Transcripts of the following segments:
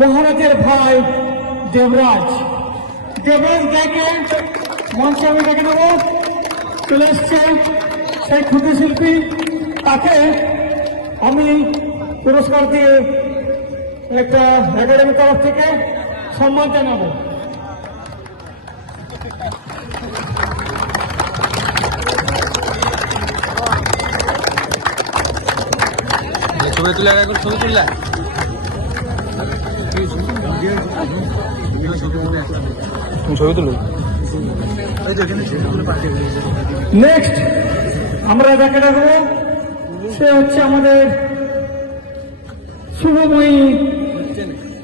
মহারাজের ভাই দেবরাজ দেখে মঞ্চে আমি ডেকে নেব। চলে এসছে সেই ক্ষুদ্র শিল্পী, তাকে আমি পুরস্কার দিয়ে একটা একাডেমির তরফ থেকে সম্মান জানাবো। ছবি তুলে ছবি তুললা ছবি তুলো। নেক্সট আমরা যাকে রাখবো সে হচ্ছে আমাদের শুভময়ী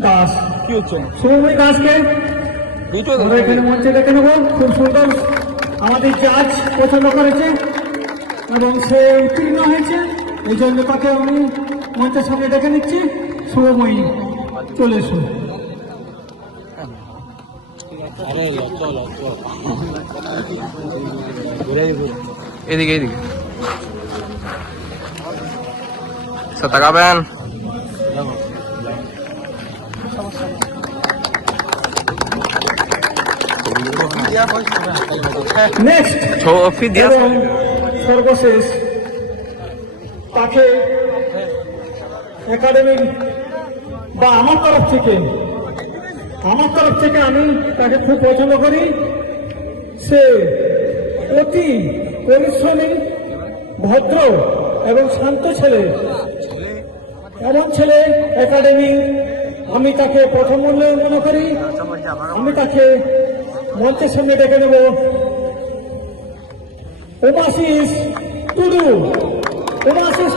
দাস। কি হচ্ছে শুভময়ী দাসকে আমরা এখানে মঞ্চে দেখে নেবো। খুব সুন্দর আমাদের জাজ পছন্দ করেছে এবং সে উত্তীর্ণ হয়েছে, এই জন্য তাকে আমি মঞ্চের সামনে দেখে নিচ্ছি। শুভময়ী চলে এসুন। এদিকে এদিকে তাকাবেন। নেক্সট সর্বশেষ তাকে একাডেমি বা আমার তরফ থেকে আমি তাকে খুব পছন্দ করি। সে অতি পরিশ্রমী, ভদ্র এবং শান্ত ছেলে, এমন ছেলে একাডেমি। আমি তাকে প্রথম মূল্যায়ন মনে করি। আমি তাকে মঞ্চের সামনে ডেকে নেব। উমাশিস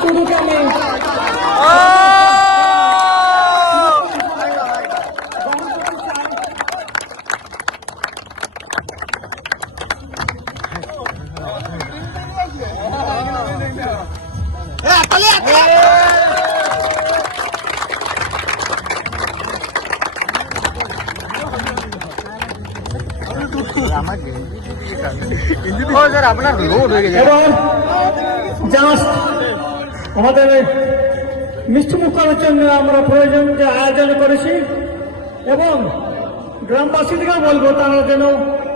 টুডুকে আমি আপনার লোড হয়ে গেছে। এবং জাস্ট আমাদের মিষ্টি মুখ করার জন্য আমরা প্রয়োজন যে আয়োজন করেছি এবং গ্রামবাসীদেরকেও বলবো তারা যেন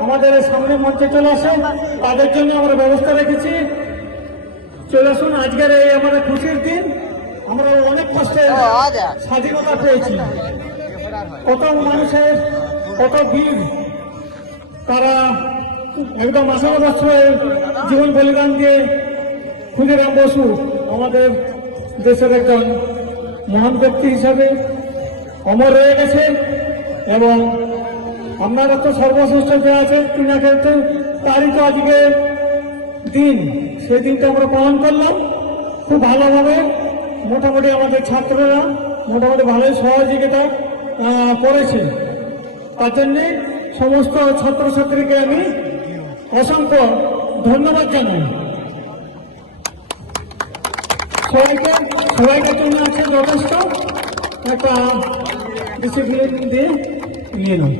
আমাদের সামনে মঞ্চে চলে আসে, তাদের জন্য আমরা ব্যবস্থা রেখেছি। চলে আসুন, আজকের এই আমাদের খুশির দিন। আমরা অনেক কষ্টে স্বাধীনতা পেয়েছি। কত মানুষের কত বীর তারা একদম আশাবাদ জীবন বলিদান দিয়ে ক্ষুদিরাম বসু আমাদের দেশের একজন মহান ব্যক্তি হিসাবে অমর রয়ে গেছে। এবং আপনারা তো সর্বশ্রেষ্ঠ যে আছে পিনাকেতে, তারই তো আজকে দিন, সেই দিনটা আমরা পালন করলাম খুব ভালোভাবে। মোটামুটি আমাদের ছাত্ররা মোটামুটি ভালোই সহযোগিতা করেছে। তার জন্যে সমস্ত ছাত্রছাত্রীকে আমি অসংখ্য ধন্যবাদ জানাই। সবাইকে জন্য আছে যথেষ্ট একটা ডিসিপ্লিন দিয়ে নিয়ে নাও।